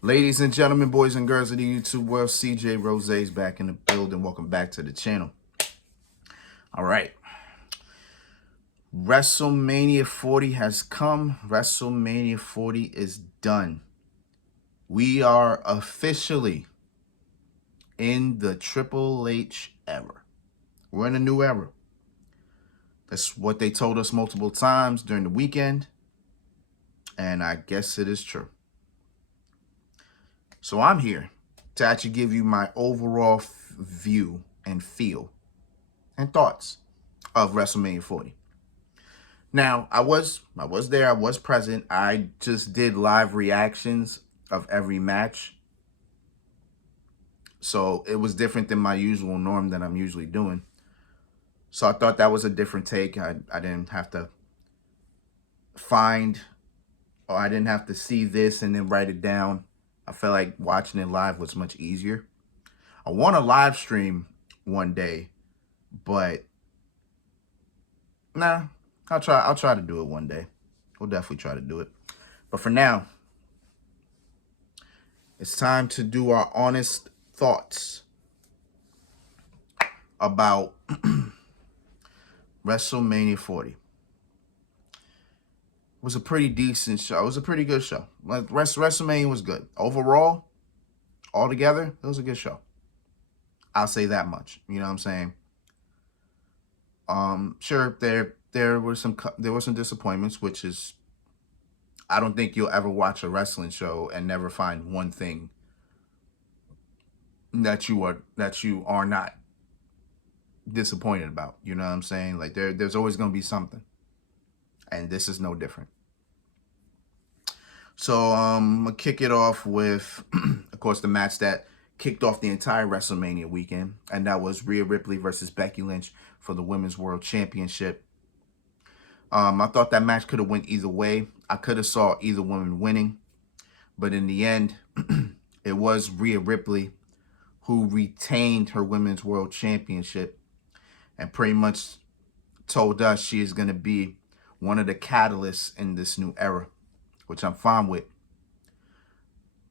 Ladies and gentlemen, boys and girls of the YouTube world, CJ Rose's back in the building. Welcome back to the channel. All right. WrestleMania 40 has come. WrestleMania 40 is done. We are officially in the Triple H era. We're in a new era. That's what they told us multiple times during the weekend. And I guess it is true. So I'm here to actually give you my overall view and feel and thoughts of WrestleMania 40. Now, I was there, I was present. I just did live reactions of every match. So it was different than my usual norm that I'm usually doing. So I thought that was a different take. I didn't have to find, or I didn't have to see this and then write it down. I felt like watching it live was much easier. I want to live stream one day, but nah, I'll try to do it one day. We'll definitely try to do it. But for now, it's time to do our honest thoughts about WrestleMania 40. It was a pretty decent show. It was a pretty good show. Like WrestleMania was good. Overall, altogether, it was a good show. I'll say that much. You know what I'm saying? Sure, there were some disappointments, which is, I don't think you'll ever watch a wrestling show and never find one thing that you are not disappointed about. You know what I'm saying? Like there's always going to be something, and this is no different. So I'm gonna kick it off with, of course, the match that kicked off the entire WrestleMania weekend, and that was Rhea Ripley versus Becky Lynch for the Women's World Championship. I thought that match could have went either way. I could have saw either woman winning, but in the end, it was Rhea Ripley who retained her Women's World Championship and pretty much told us she is going to be one of the catalysts in this new era, which I'm fine with.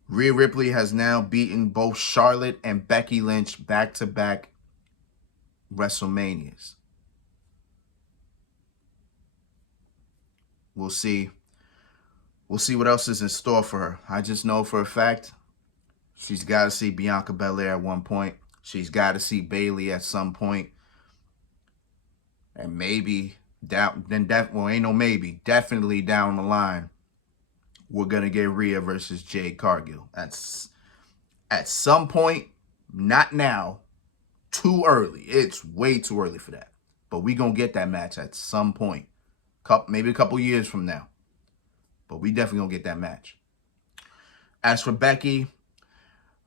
Rhea Ripley has now beaten both Charlotte and Becky Lynch back-to-back WrestleManias. We'll see. We'll see what else is in store for her. I just know for a fact she's got to see Bianca Belair at one point. She's got to see Bayley at some point. And maybe, definitely down the line, we're going to get Rhea versus Jade Cargill. That's at some point, not now, too early. It's way too early for that. But we're going to get that match at some point. Maybe a couple years from now. But we definitely going to get that match. As for Becky,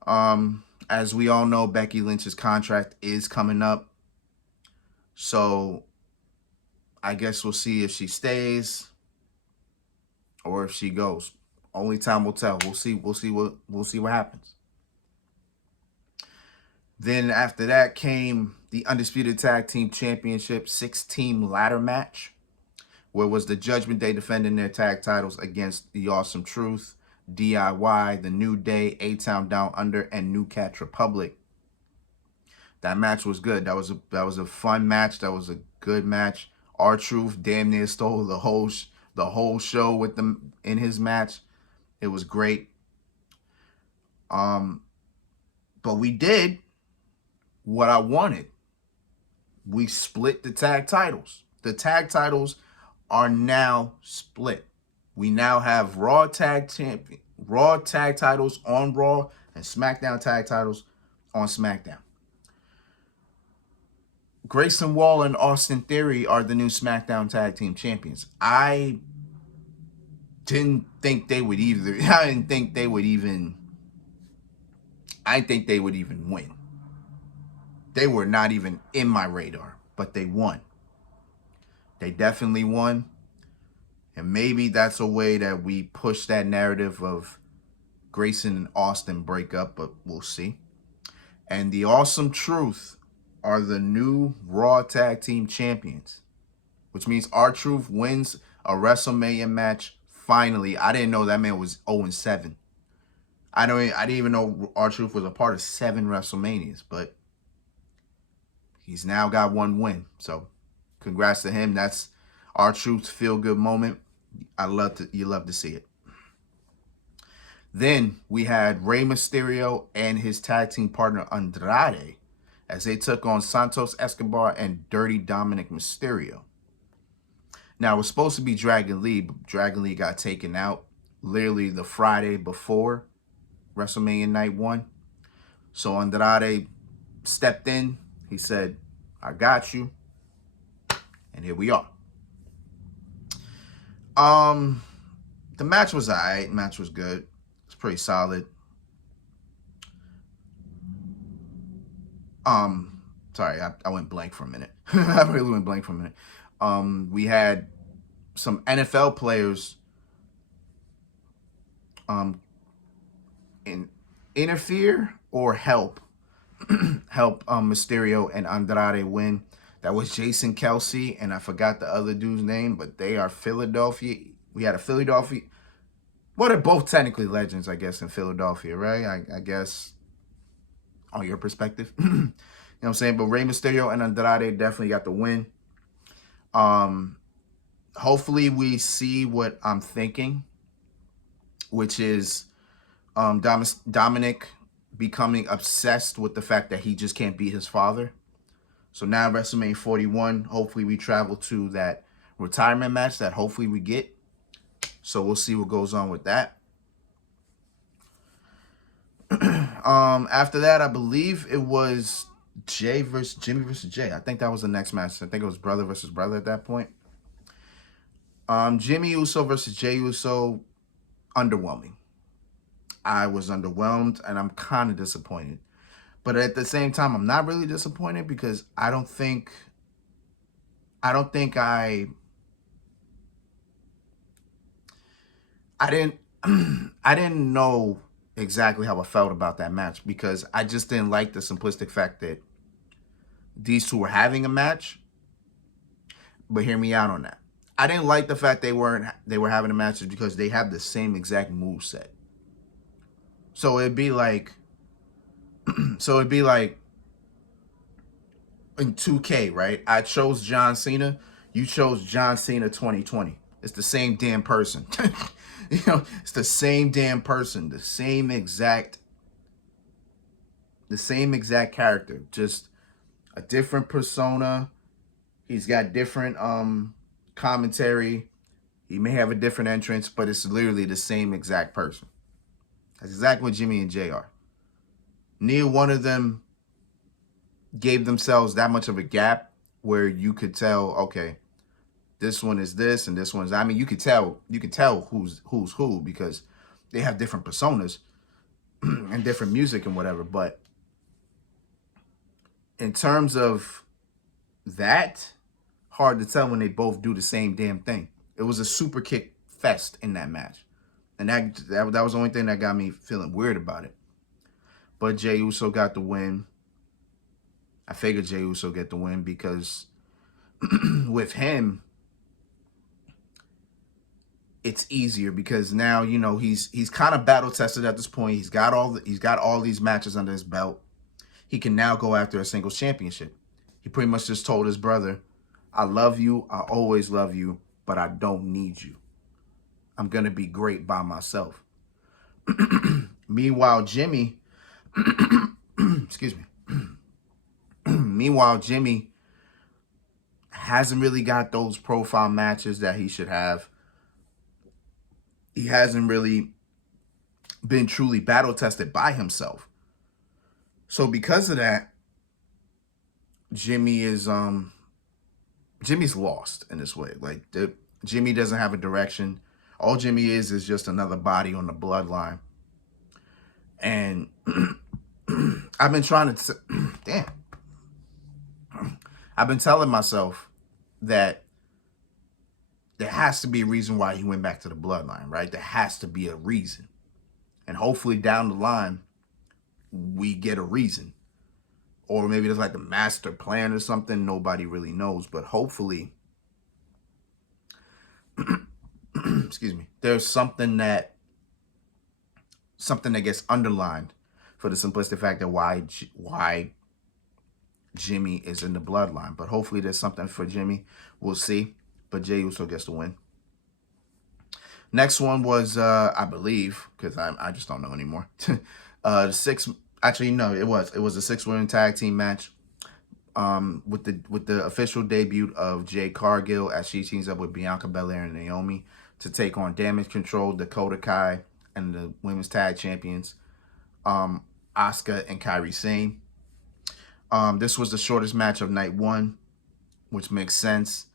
as we all know, Becky Lynch's contract is coming up. So I guess we'll see if she stays or if she goes. Only time will tell. We'll see what happens. Then after that came the Undisputed Tag Team Championship 6-team ladder match, where was the Judgment Day defending their tag titles against the Awesome Truth, DIY, the New Day, A-Town Down Under, and New Catch Republic. That match was good. That was a fun match. That was a good match. R-Truth damn near stole the whole show with them in his match. It was great. But we did what I wanted. We split the tag titles. The tag titles are now split. We now have Raw tag titles on Raw and SmackDown tag titles on SmackDown. Grayson Waller and Austin Theory are the new SmackDown tag team champions. I didn't think they would either. I didn't think they would even win. They were not even in my radar, but they won. They definitely won. And maybe that's a way that we push that narrative of Grayson and Austin breakup, but we'll see. And the Awesome Truth are the new Raw Tag Team Champions, which means R-Truth wins a WrestleMania match finally. I didn't know that man was 0-7. I didn't even know R-Truth was a part of 7 WrestleManias, but he's now got 1 win. So congrats to him. That's R-Truth's feel-good moment. You love to see it. Then we had Rey Mysterio and his tag team partner Andrade as they took on Santos Escobar and Dirty Dominic Mysterio. Now, it was supposed to be Dragon Lee, but Dragon Lee got taken out literally the Friday before WrestleMania Night 1. So Andrade stepped in. He said, I got you. And here we are. The match was alright. Match was good. It's pretty solid. Sorry, I went blank for a minute. I really went blank for a minute. We had some NFL players interfere or help Mysterio and Andrade win. That was Jason Kelsey, and I forgot the other dude's name, but they are Philadelphia. We had a Philadelphia. Well, they're both technically legends, I guess, in Philadelphia, right? I guess on your perspective. You know what I'm saying? But Rey Mysterio and Andrade definitely got the win. Hopefully we see what I'm thinking, which is Dominic becoming obsessed with the fact that he just can't beat his father. So now WrestleMania 41, hopefully we travel to that retirement match that hopefully we get. So we'll see what goes on with that. After that, I believe it was Jimmy versus Jay. I think that was the next match. I think it was brother versus brother at that point. Jimmy Uso versus Jay Uso, underwhelming. I was underwhelmed, and I'm kind of disappointed. But at the same time, I'm not really disappointed because I didn't know exactly how I felt about that match because I just didn't like the simplistic fact that these two were having a match. But hear me out on that. I didn't like the fact they were having a match because they have the same exact moveset. So it'd be like in 2K, right? I chose John Cena. You chose John Cena 2020. It's the same damn person. It's the same damn person. The same exact character. Just a different persona. He's got different commentary. He may have a different entrance, but it's literally the same exact person. That's exactly what Jimmy and Jay are. Neither one of them gave themselves that much of a gap where you could tell, okay, this one is this and this one's. I mean, you could tell who's who because they have different personas and different music and whatever. But in terms of that, hard to tell when they both do the same damn thing. It was a super kick fest in that match. And that was the only thing that got me feeling weird about it. But Jey Uso got the win. I figured Jey Uso get the win because with him, it's easier because now he's kind of battle tested at this point. He's got all these matches under his belt. He can now go after a singles championship. He pretty much just told his brother, "I love you. I always love you, but I don't need you. I'm gonna be great by myself." Meanwhile, Jimmy, excuse me. Meanwhile, Jimmy hasn't really got those profile matches that he should have. He hasn't really been truly battle tested by himself. So because of that, Jimmy's lost in this way. Like Jimmy doesn't have a direction. All Jimmy is just another body on the bloodline. And I've been trying to I've been telling myself that there has to be a reason why he went back to the bloodline, right? There has to be a reason. And hopefully down the line, we get a reason. Or maybe there's like a master plan or something. Nobody really knows. But hopefully, excuse me, there's something that something that gets underlined for the simplistic fact that why Jimmy is in the bloodline. But hopefully there's something for Jimmy. We'll see. But Jey Uso gets the win. Next one was, I believe, because I just don't know anymore. The six, actually no, it was a 6-woman tag team match. With the official debut of Jade Cargill as she teams up with Bianca Belair and Naomi to take on Damage Control, Dakota Kai, and the women's tag champions, Asuka and Kairi Sane. This was the shortest match of night 1, which makes sense.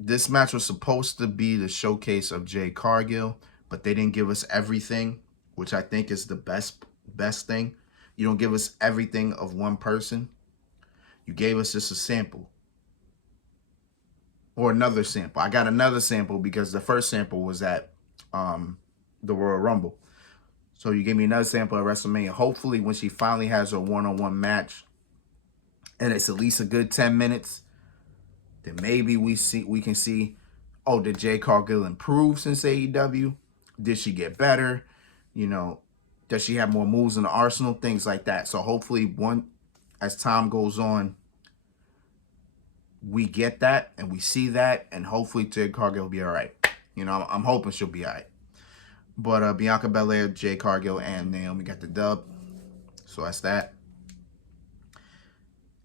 This match was supposed to be the showcase of Jade Cargill, but they didn't give us everything, which I think is the best thing. You don't give us everything of one person. You gave us just a sample. Or another sample. I got another sample because the first sample was at the Royal Rumble. So you gave me another sample at WrestleMania. Hopefully when she finally has her one-on-one match, and it's at least a good 10 minutes, then maybe we can see, oh, did Jade Cargill improve since AEW? Did she get better? You know, does she have more moves in the arsenal? Things like that. So hopefully as time goes on, we get that and we see that, and hopefully Jade Cargill will be all right. You know, I'm hoping she'll be all right. But Bianca Belair, Jade Cargill, and Naomi got the dub. So that's that.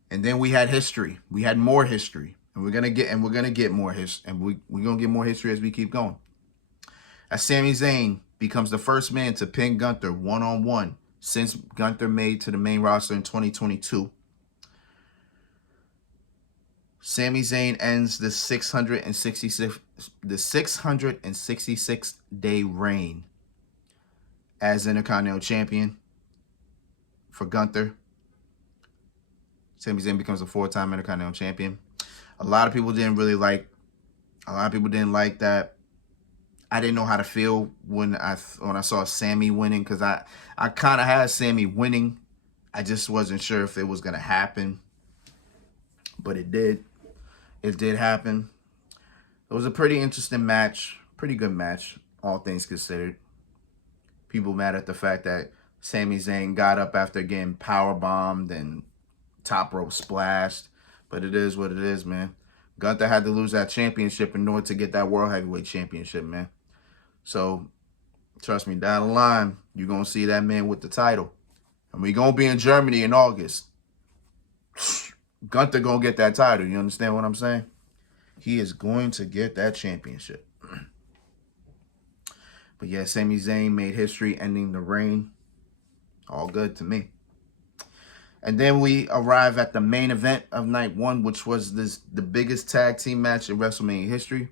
And then we had history. We had more history. And we're gonna get more history. And we're gonna get more history as we keep going. As Sami Zayn becomes the first man to pin Gunther one-on-one since Gunther made to the main roster in 2022. Sami Zayn ends the 666th day reign as Intercontinental Champion for Gunther. Sami Zayn becomes a 4-time Intercontinental Champion. A lot of people didn't like that. I didn't know how to feel when I saw Sami winning, because I kind of had Sami winning. I just wasn't sure if it was going to happen. But it did. It did happen. It was a pretty interesting match. Pretty good match, all things considered. People mad at the fact that Sami Zayn got up after getting powerbombed and top rope splashed. But it is what it is, man. Gunther had to lose that championship in order to get that World Heavyweight Championship, man. So, trust me, down the line, you're going to see that man with the title. And we're going to be in Germany in August. Gunther going to get that title. You understand what I'm saying? He is going to get that championship. But yeah, Sami Zayn made history, ending the reign. All good to me. And then we arrive at the main event of night 1, which was the biggest tag team match in WrestleMania history,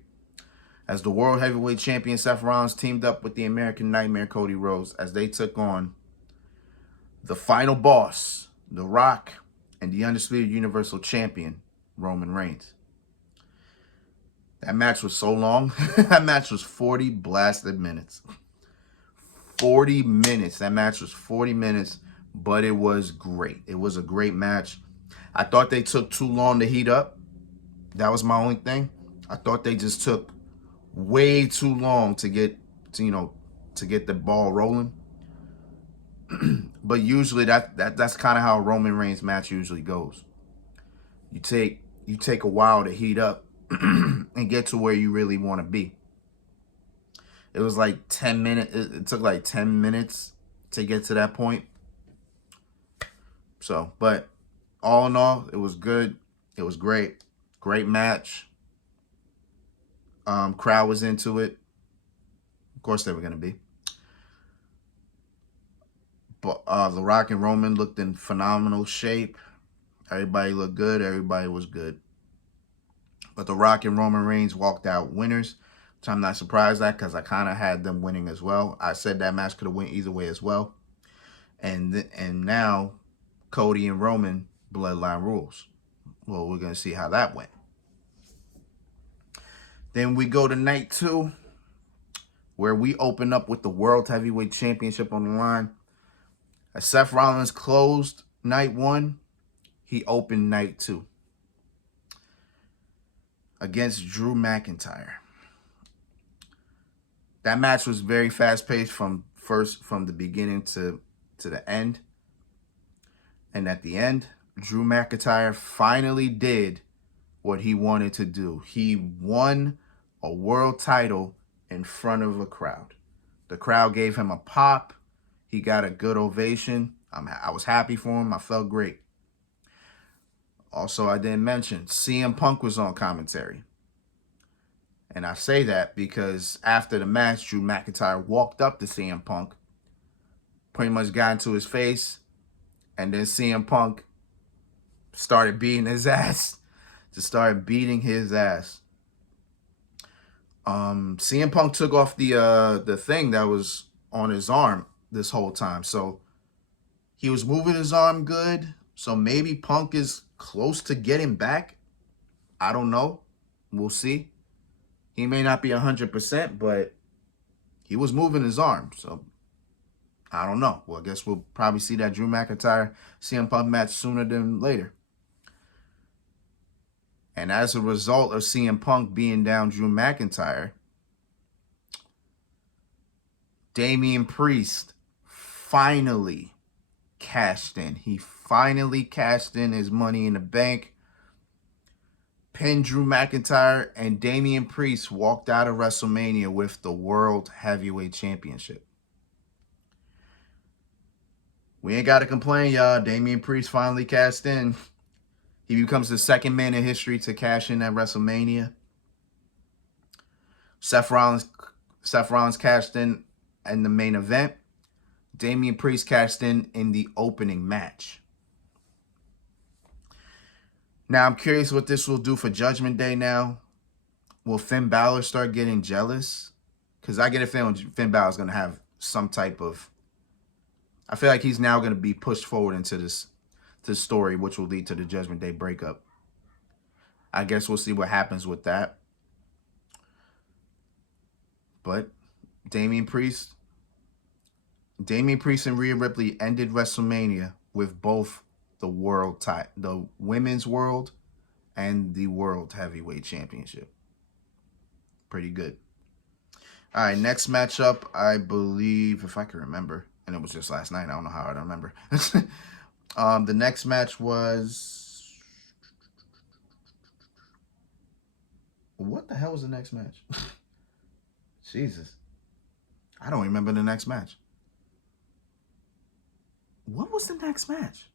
as the World Heavyweight Champion Seth Rollins teamed up with the American Nightmare Cody Rhodes as they took on the final boss, The Rock, and the Undisputed Universal Champion, Roman Reigns. That match was so long. That match was 40 blasted minutes. 40 minutes. That match was 40 minutes, but it was great. It was a great match. I thought they took too long to heat up. That was my only thing. I thought they just took way too long to get the ball rolling. But usually that's kind of how a Roman Reigns match usually goes. You take a while to heat up and get to where you really want to be. It was like 10 minutes. It took like 10 minutes to get to that point. So, but all in all, it was good. It was great. Great match. Crowd was into it. Of course they were going to be. But The Rock and Roman looked in phenomenal shape. Everybody looked good. Everybody was good. But The Rock and Roman Reigns walked out winners, which I'm not surprised at, because I kind of had them winning as well. I said that match could have went either way as well. And now Cody and Roman bloodline rules. Well, we're going to see how that went. Then we go to night 2, where we open up with the World Heavyweight Championship on the line. As Seth Rollins closed night 1, he opened night 2 against Drew McIntyre. That match was very fast-paced from first from the beginning to the end. And at the end, Drew McIntyre finally did what he wanted to do. He won a world title in front of a crowd. The crowd gave him a pop. He got a good ovation. I was happy for him. I felt great. Also, I didn't mention CM Punk was on commentary. And I say that because after the match, Drew McIntyre walked up to CM Punk, pretty much got into his face, and then CM Punk started beating his ass. Just started beating his ass. CM Punk took off the thing that was on his arm this whole time. So he was moving his arm good. So maybe Punk is close to getting back. I don't know. We'll see. He may not be 100%, but he was moving his arm. So I don't know. Well, I guess we'll probably see that Drew McIntyre CM Punk match sooner than later. And as a result of CM Punk being down Drew McIntyre, Damian Priest finally cashed in. He finally cashed in his Money in the Bank, pinned Drew McIntyre, and Damian Priest walked out of WrestleMania with the World Heavyweight Championship. We ain't got to complain, y'all. Damian Priest finally cashed in. He becomes the second man in history to cash in at WrestleMania. Seth Rollins cashed in the main event. Damian Priest cashed in the opening match. Now, I'm curious what this will do for Judgment Day now. Will Finn Balor start getting jealous? Because I get a feeling Finn Balor is going to have some type of... I feel like he's now going to be pushed forward into this story, which will lead to the Judgment Day breakup. I guess we'll see what happens with that. But Damian Priest and Rhea Ripley ended WrestleMania with both the women's world and the World Heavyweight Championship. Pretty good. All right, next matchup, I believe, if I can remember, and it was just last night. I don't know how I don't remember. The next match was... What the hell was the next match? Jesus. I don't remember the next match. What was the next match?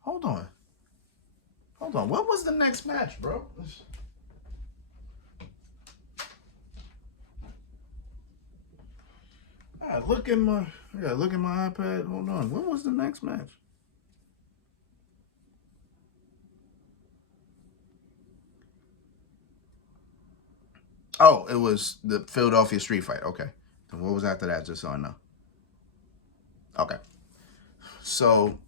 Hold on. What was the next match, bro? I look at my iPad. Hold on. What was the next match? Oh, it was the Philadelphia Street Fight. Okay. And what was after that? Just so I know. Okay. So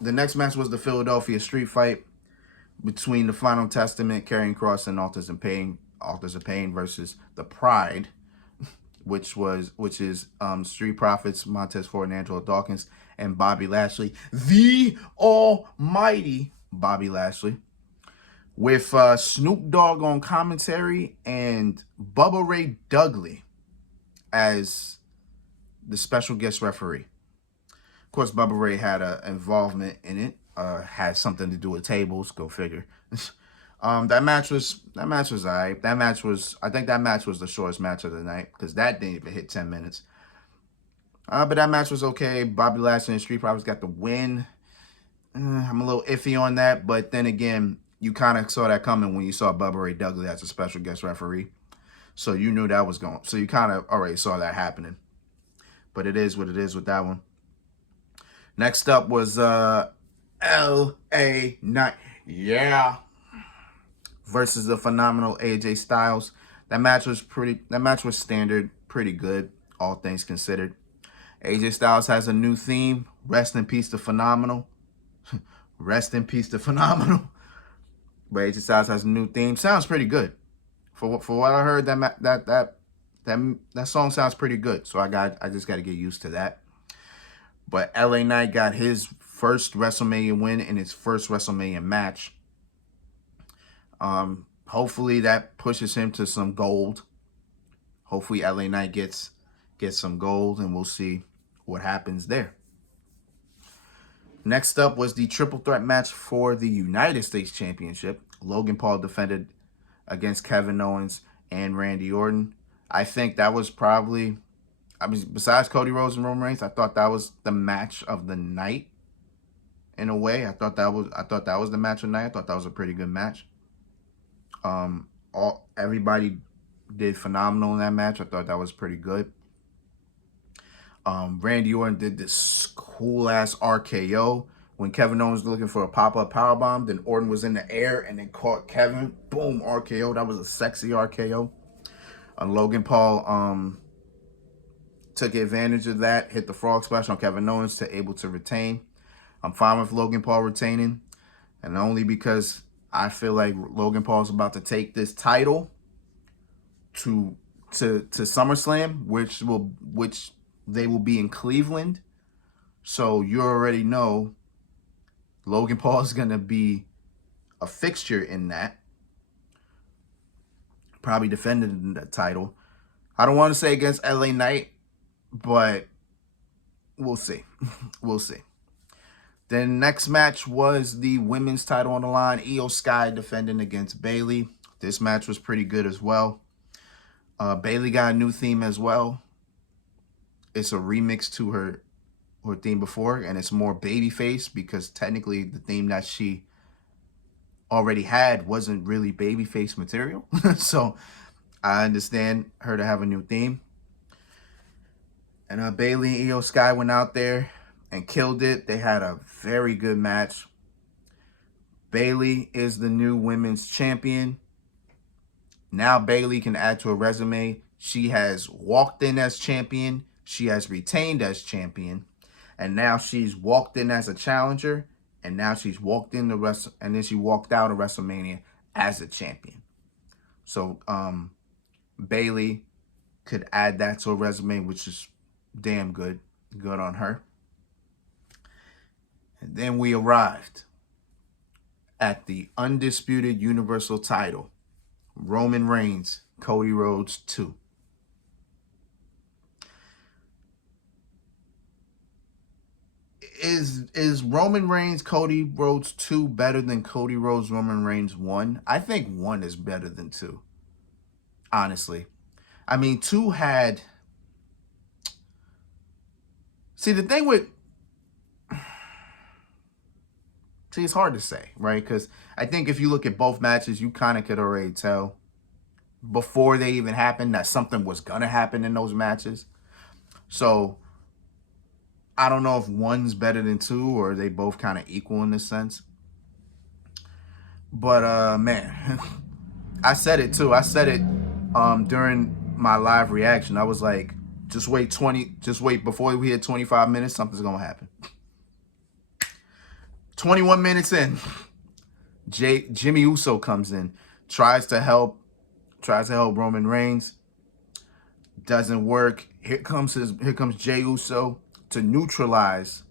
the next match was the Philadelphia Street Fight between the Final Testament, Karrion Kross, and Authors of Pain versus the Pride, which is Street Profits, Montez Ford, and Angelo Dawkins, and Bobby Lashley, the almighty Bobby Lashley, with Snoop Dogg on commentary and Bubba Ray Dudley as the special guest referee. Of course, Bubba Ray had an involvement in it. Had something to do with tables. Go figure. That match was alright. I think that match was the shortest match of the night because that didn't even hit 10 minutes. But that match was okay. Bobby Lashley and Street Profits got the win. I'm a little iffy on that, but then again, you kind of saw that coming when you saw Bubba Ray Dudley as a special guest referee. So you knew that was going. So you kind of already saw that happening. But it is what it is with that one. Next up was L.A. Knight. Yeah. Versus the phenomenal AJ Styles. That match was standard, pretty good, all things considered. AJ Styles has a new theme. Rest in peace to Phenomenal. Rest in peace to Phenomenal. But AJ Styles has a new theme. Sounds pretty good. For what I heard, that song sounds pretty good. So I just got to get used to that. But LA Knight got his first WrestleMania win in his first WrestleMania match. Hopefully that pushes him to some gold. Hopefully LA Knight gets some gold, and we'll see what happens there. Next up was the triple threat match for the United States Championship. Logan Paul defended against Kevin Owens and Randy Orton. I think that was probably, I mean, besides Cody Rhodes and Roman Reigns, I thought that was the match of the night. In a way, I thought that was the match of the night. I thought that was a pretty good match. Everybody did phenomenal in that match. I thought that was pretty good. Randy Orton did this cool ass RKO when Kevin Owens was looking for a pop-up powerbomb. Then Orton was in the air and then caught Kevin. Boom, RKO. That was a sexy RKO. Logan Paul took advantage of that, hit the frog splash on Kevin Owens to able to retain. I'm fine with Logan Paul retaining, and only because I feel like Logan Paul is about to take this title to SummerSlam, which they will be in Cleveland. So you already know Logan Paul is going to be a fixture in that. Probably defending the title. I don't want to say against LA Knight, but we'll see. We'll see. Then next match was the women's title on the line. Io Sky defending against Bayley. This match was pretty good as well. Bayley got a new theme as well. It's a remix to her theme before, and it's more babyface because technically the theme that she already had wasn't really babyface material. So I understand her to have a new theme. And Bayley and Io Sky went out there and killed it. They had a very good match. Bayley is the new women's champion. Now Bayley can add to her resume. She has walked in as champion. She has retained as champion. And now she's walked in as a challenger. And now she's walked in and then she walked out of WrestleMania as a champion. So Bayley could add that to her resume, which is damn good. Good on her. And then we arrived at the undisputed Universal title. Roman Reigns, Cody Rhodes 2. Is Roman Reigns, Cody Rhodes 2 better than Cody Rhodes, Roman Reigns 1? I think 1 is better than 2. Honestly. I mean, 2 had... See, the thing with... See, it's hard to say, right? Because I think if you look at both matches, you kind of could already tell before they even happened that something was going to happen in those matches. So, I don't know if 1's better than 2 or they both kind of equal in this sense. But, man, I said it too. I said it during my live reaction. I was like, just wait before we hit 25 minutes, something's going to happen. 21 minutes in, Jimmy Uso comes in, tries to help Roman Reigns. Doesn't work. Here comes Jey Uso to neutralize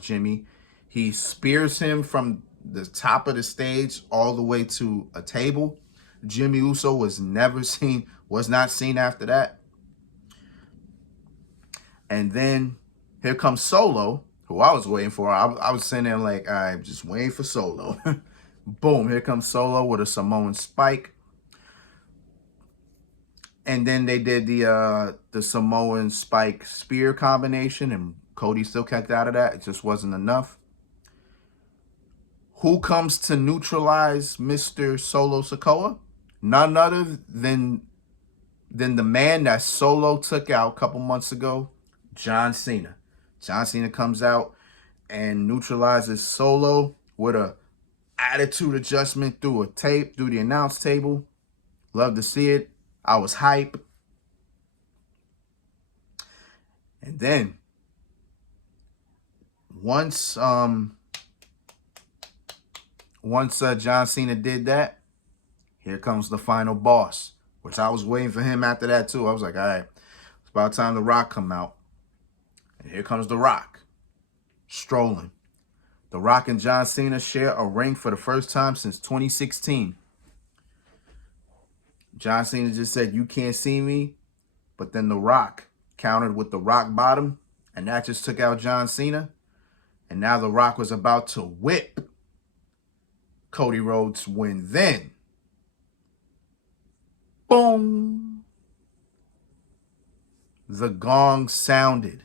Jimmy. He spears him from the top of the stage all the way to a table. Jimmy Uso was not seen after that. And then here comes Solo, who I was waiting for. I was sitting there like, I'm just waiting for Solo. Boom, here comes Solo with a Samoan spike. And then they did the Samoan spike spear combination, and Cody still kept out of that. It just wasn't enough. Who comes to neutralize Mr. Solo Sikoa? None other than the man that Solo took out a couple months ago, John Cena. John Cena comes out and neutralizes Solo with a attitude adjustment through the announce table. Love to see it. I was hype. And then once John Cena did that, here comes the final boss, which I was waiting for him after that too. I was like, all right, it's about time The Rock come out. And here comes The Rock, strolling. The Rock and John Cena share a ring for the first time since 2016. John Cena just said, "You can't see me," but then The Rock countered with the rock bottom, and that just took out John Cena. And now The Rock was about to whip Cody Rhodes when then, boom, the gong sounded.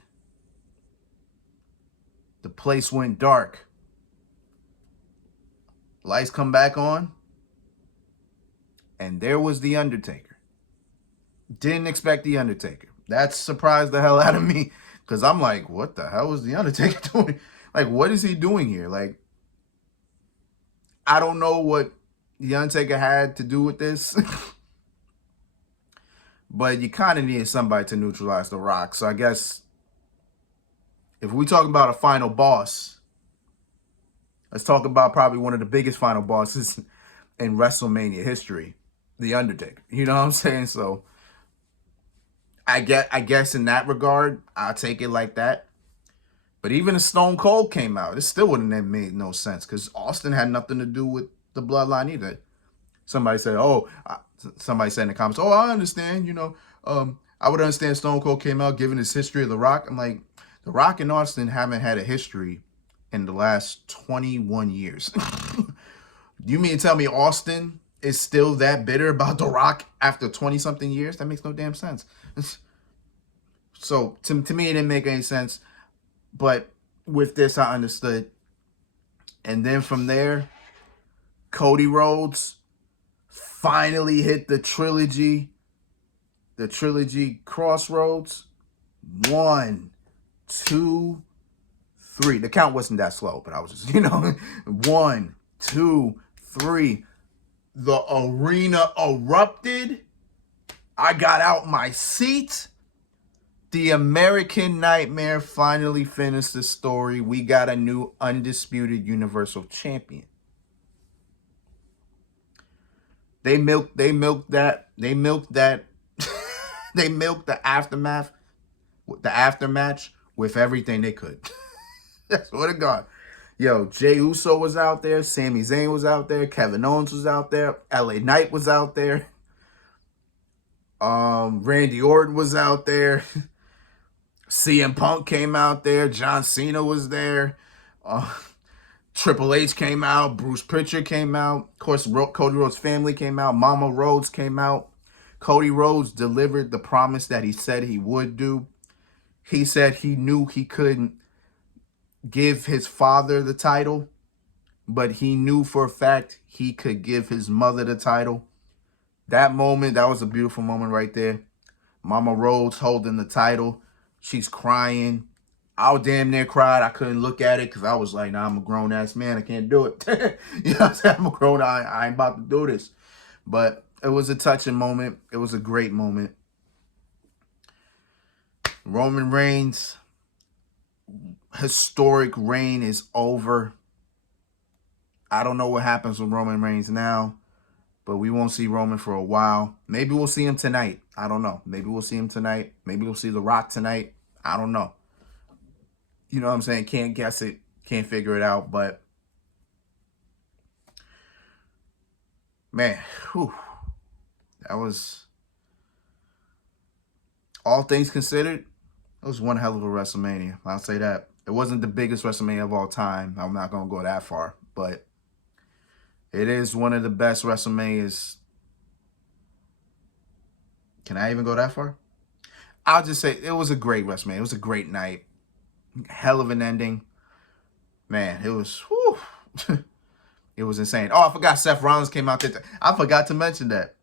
The place went dark. Lights come back on, and there was The Undertaker. Didn't expect The Undertaker. That surprised the hell out of me, because I'm like, what the hell is The Undertaker doing? Like, what is he doing here? Like, I don't know what The Undertaker had to do with this, but you kind of needed somebody to neutralize The Rock. So I guess if we talk about a final boss, let's talk about probably one of the biggest final bosses in WrestleMania history, The Undertaker. You know what I'm saying? So I guess in that regard, I'll take it like that. But even if Stone Cold came out, it still wouldn't have made no sense because Austin had nothing to do with the bloodline either. Somebody said, somebody said in the comments, "Oh, I understand. I would understand Stone Cold came out given his history of The Rock." I'm like, The Rock and Austin haven't had a history in the last 21 years. You mean to tell me Austin is still that bitter about The Rock after 20-something years? That makes no damn sense. So to me, it didn't make any sense. But with this, I understood. And then from there, Cody Rhodes finally hit the trilogy crossroads. 1, 2, 3. The count wasn't that slow, but I was just, 1, 2, 3. The arena erupted. I got out my seat. The American Nightmare finally finished the story. We got a new undisputed Universal Champion. They milked that. They milked the aftermath, the aftermatch with everything they could. That's what it got. Yo, Jey Uso was out there. Sami Zayn was out there. Kevin Owens was out there. LA Knight was out there. Randy Orton was out there. CM Punk came out there. John Cena was there. Triple H came out. Bruce Pritchard came out. Of course, Cody Rhodes' family came out. Mama Rhodes came out. Cody Rhodes delivered the promise that he said he would do. He said he knew he couldn't give his father the title, but he knew for a fact he could give his mother the title. That moment, that was a beautiful moment right there. Mama Rhodes holding the title. She's crying. I damn near cried. I couldn't look at it because I was like, nah, I'm a grown-ass man. I can't do it. You know what I'm saying? I'm a grown. I ain't about to do this. But it was a touching moment. It was a great moment. Roman Reigns' historic reign is over. I don't know what happens with Roman Reigns now, but we won't see Roman for a while. Maybe we'll see him tonight. I don't know. Maybe we'll see him tonight. Maybe we'll see The Rock tonight. I don't know. You know what I'm saying? Can't guess it. Can't figure it out. But, man, that was, all things considered, it was one hell of a WrestleMania. I'll say that. It wasn't the biggest WrestleMania of all time. I'm not going to go that far. But it is one of the best WrestleManias. Can I even go that far? I'll just say it was a great WrestleMania. It was a great night. Hell of an ending. Man, it was, it was insane. Oh, I forgot Seth Rollins came out there. I forgot to mention that.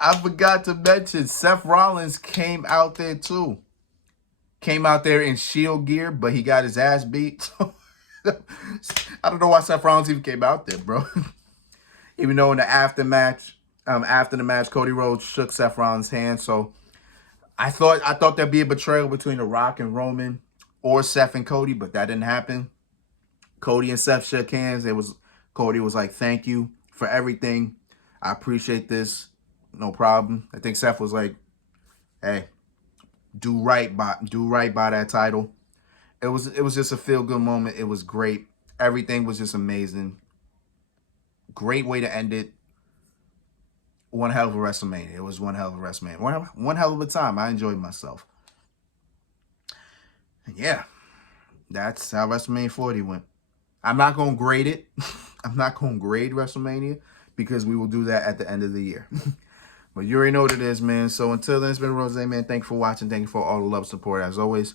I forgot to mention Seth Rollins came out there too. Came out there in Shield gear, but he got his ass beat. I don't know why Seth Rollins even came out there, bro. Even though in the after the match, Cody Rhodes shook Seth Rollins' hand. So I thought there'd be a betrayal between The Rock and Roman, or Seth and Cody, but that didn't happen. Cody and Seth shook hands. Cody was like, "Thank you for everything. I appreciate this. No problem." I think Seth was like, "Hey, do right by that title." It was just a feel-good moment. It was great. Everything was just amazing. Great way to end it. one hell of a WrestleMania. It was one hell of a WrestleMania. One hell of a time. I enjoyed myself. And yeah, that's how WrestleMania 40 went. I'm not going to grade it. I'm not going to grade WrestleMania because we will do that at the end of the year. But you already know what it is, man. So until then, it's been Rose, man. Thank you for watching. Thank you for all the love and support. As always,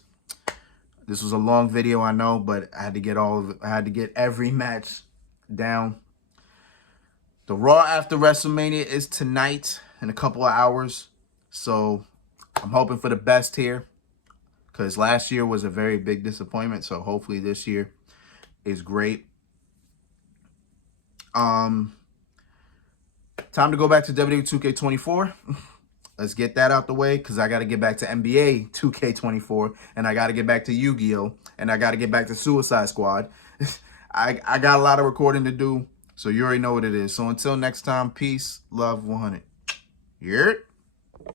this was a long video, I know, but I had to get all of it. I had to get every match down. The Raw after WrestleMania is tonight in a couple of hours. So I'm hoping for the best here because last year was a very big disappointment. So hopefully this year is great. Time to go back to WWE 2K24. Let's get that out the way because I got to get back to NBA 2K24 and I got to get back to Yu-Gi-Oh! And I got to get back to Suicide Squad. I got a lot of recording to do, so you already know what it is. So until next time, peace, love, 100. Yeah.